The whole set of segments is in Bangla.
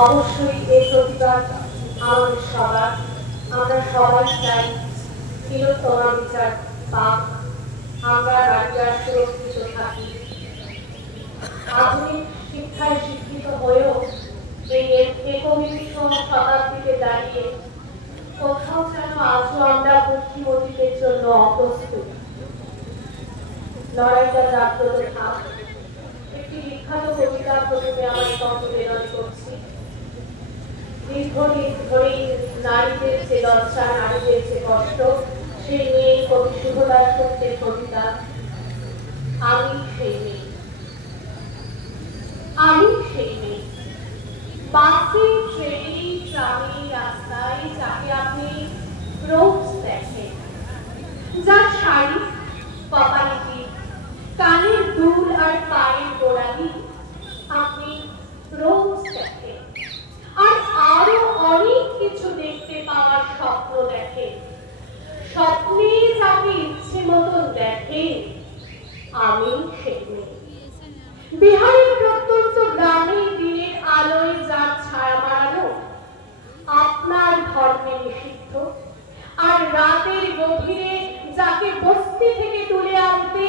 অবশ্যই এই প্রতিবাদ আমাদের সবার, আমরা সবাই চাই তিলোত্তমা বিচার পাক, আমরা নারীরা সুরক্ষিত থাকি। আধুনিক শিক্ষায় শিক্ষিত হয়েও এই একবিংশ শতাব্দীতে দাঁড়িয়ে কোথাও যেন আজও আমরা বুদ্ধিমতীদের জন্য অপ্রস্তুত। লড়াইটা জাগ্রত থাক। একটি বিখ্যাত কবিতা প্রথমে আমার কণ্ঠ বেদন করছি। দীর্ঘদিন ধরেই নারীদের যে লজ্জা, নারীদের যে কষ্ট, সেই নিয়ে কবি শুভদাস সত্যের কবিতা আমি সেই মেয়ে। আমি সেই মেয়ে, বাসে, ট্রেনে, ট্রামে, রাস্তায় যাকে আপনি রোজ দেখেন, যার শাড়ি, কপালে টিপ, কানের দুল আর পায়ের গোড়ালি আপনি রোজ দেখেন, আর আরো অনেক কিছু দেখতে পাওয়ার স্বপ্ন দেখেন। স্বপ্নে যাকে ইচ্ছে মতন দেখেন, আমি সেই মেয়ে। বিহারের প্রত্যন্ত গ্রামে দিনের আলোয় যার ছায়া মারানো আপনার ধর্মে নিষিদ্ধ, আর রাতের গভীরে যাকে বস্তি থেকে তুলে আনতে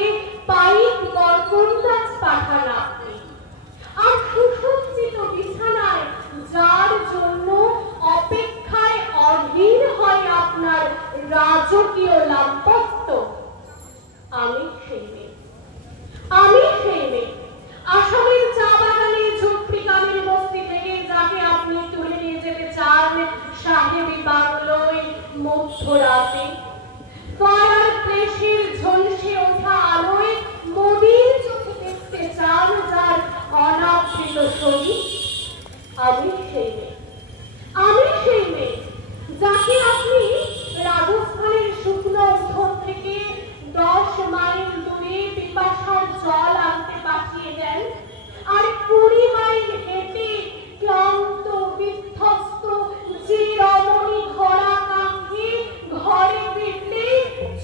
পাইক বরকন্দাজ পাঠান আপনি, আর সুসজ্জিত বিছানায় যার জন্য অপেক্ষায় অধীর হয় আপনার রাজকীয় দাম্পত্য, আমি সেই মেয়ে। আমি সেই মেয়ে, আসামের চা বাগানে ঝুপড়ি কামের বস্তি থেকে যাকে আপনি তুলে নিয়ে যেতে চান সাহেবী বাংলোয় মধ্যরাতে, ফায়ার প্লেসের ঝলসে ওঠা আলোয় মোদির চোখে দেখতে চান যার অনাবৃত শরীর, আমি সেই মেয়ে। আমি সেই মেয়ে যাকে আপনি রাজস্থানের শুকনো উঠোন থেকে 10 মাইল দূরে পিপাসার জল আনতে পাঠিয়ে দেন, আর 20 মাইল হেঁটে ক্লান্ত বিধ্বস্ত যে রমণী ঘোড়া কাঁধে ঘরে ফিরতে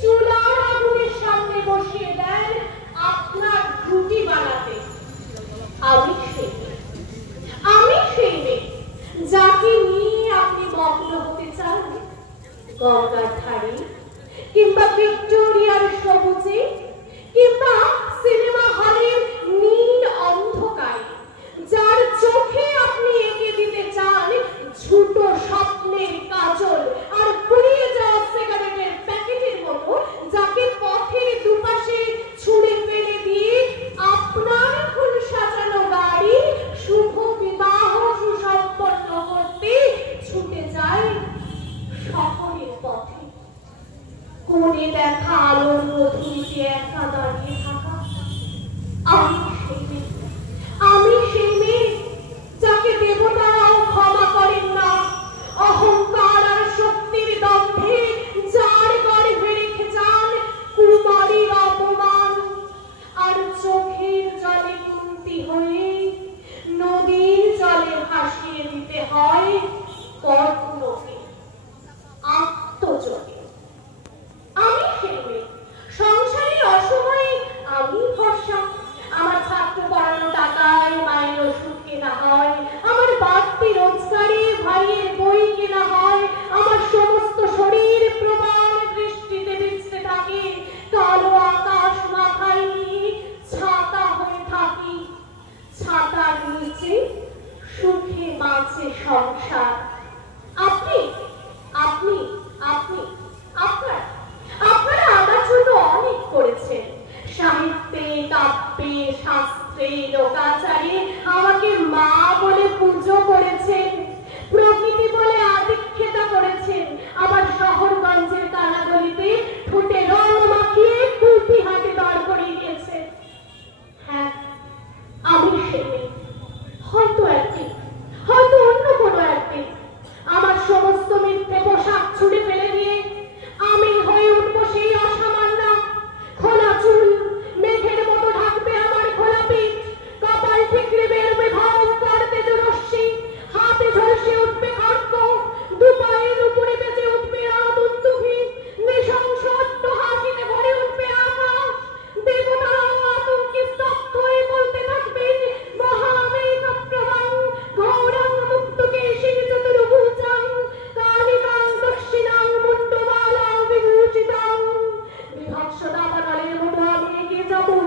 চুলার আগুনের সামনে বসিয়ে দেন আপনার রুটি বানাতে, আমি সেই মেয়ে। আমি সেই মেয়ে যাকে নিয়ে আপনি মগ্ন হতে চান গঙ্গার ধারে, কিংবা ভিক্টোরিয়ার সবুজে, কিংবা সিনেমা হলের নীল অন্ধকারে, যার চোখে আপনি এঁকে দিতে চান ঝুটো স্বপ্নের কাজল আর পুড়িয়ে যাওয়া সিগারেটের প্যাকেটের মতো, যাকে পথের দুপাশে ছুঁড়ে ফেলে দিয়ে আপনার ফুল সাজানো গাড়ি শুভ বিবাহ সুসম্পন্ন করতে ছুটে যায় শহরের পথে। কোণে দেখা আলোর মধুরিতে একা দাঁড়িয়ে থাকা, আমি সেই মেয়ে। আমি সেই মেয়ে যাকে দেবতারাও ক্ষমা করেন না, অহংকার আর শক্তির দম্ভে যার গর্ভে রেখে যান কুমারীর অপমান, আর চোখের জলে কুন্তি হয়ে নদীর জলে ভাসিয়ে দিতে হয় কর্ণকে আত্মজলে। আমি সেই মেয়ে, সংসারের অসময়ে আমি ভরসা, আমার ছাত্র পড়ানো টাকায় মায়ের ওষুধ কেনা হয়, আমার বাড়তি রোজগারে ভাইয়ের বই কেনা হয়, আমার সমস্ত শরীর প্রবল বৃষ্টিতে ভিজতে থাকে, কালো আকাশ মাথায় নিয়ে ছাতা হয়ে থাকি, ছাতার নিচে সুখে বাঁচে সংসার। আপনি আপনি আপনি আপনারা আপনারা আমার জন্য অনেক করেছেন, সাহিত্যে, কাব্যে, শাস্ত্রে, লোকাচারে আমাকে মা বলে পুজো করেছেন, প্রকৃতি বলে আদিক্ষেতা করেছেন, আবার শহরগঞ্জের কানাগলিতে ঠোঁটে রং মাখিয়ে কুলপি হাতে দাঁড় করিয়ে দিয়েছেন। হ্যাঁ, আমি সেই মেয়ে। হয়তো একদিন, হয়তো অন্য কোনো একদিন আমার সমস্ত মিথ্যে পোশাক ছুঁড়ে ফেলে দিয়ে আমি হয়ে উঠবো সেই অসামান্য। খোলা চুল মেঘের মতো ঢাকবে আমার খোলা পিঠ, কপাল ঠিকরে বেরোবে ভয়ঙ্কর তেজ আদর